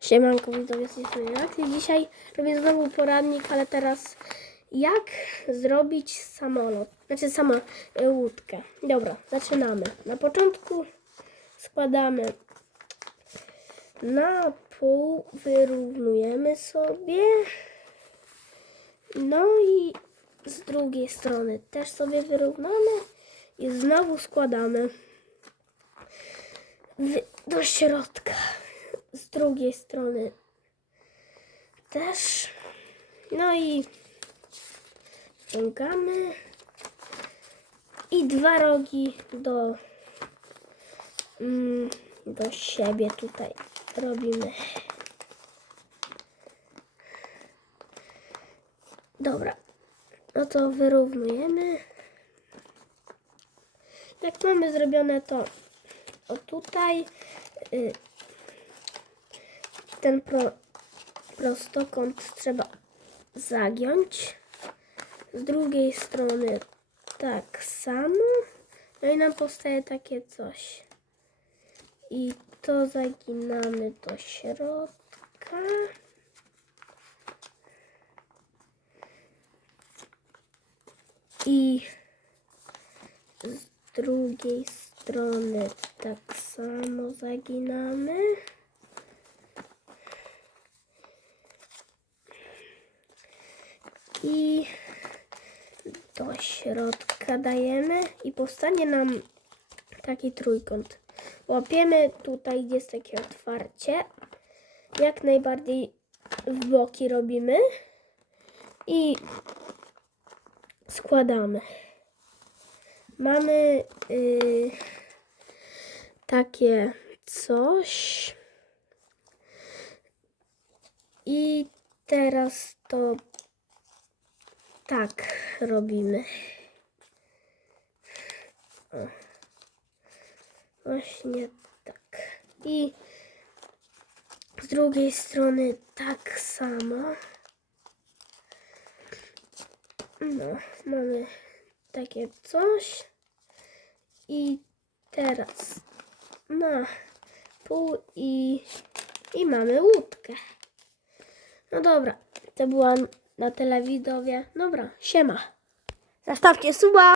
Siemanko widzowie, z tej strony Reakcji. Dzisiaj robię znowu poradnik, ale teraz jak zrobić samolot, znaczy sama e, łódkę. Dobra, zaczynamy. Na początku składamy na pół, wyrównujemy sobie. No i z drugiej strony też sobie wyrównamy i znowu składamy do środka. Z drugiej strony też. No i wciągamy. I dwa rogi do, mm, do siebie tutaj robimy. Dobra, no to wyrównujemy. Jak mamy zrobione to o tutaj, y, ten pro, prostokąt trzeba zagiąć. Z drugiej strony tak samo. No i nam powstaje takie coś. I to zaginamy do środka. I z drugiej strony tak samo zaginamy. I do środka dajemy i powstanie nam taki trójkąt. Łapiemy tutaj, gdzie jest takie otwarcie. Jak najbardziej w boki robimy i składamy. Mamy y, takie coś. I teraz to tak robimy. O. Właśnie tak. I z drugiej strony tak samo. No, mamy takie coś. I teraz na pół i, i mamy łódkę. No dobra, to była na tyle widzowie. Dobra, siema. Zostawcie suba.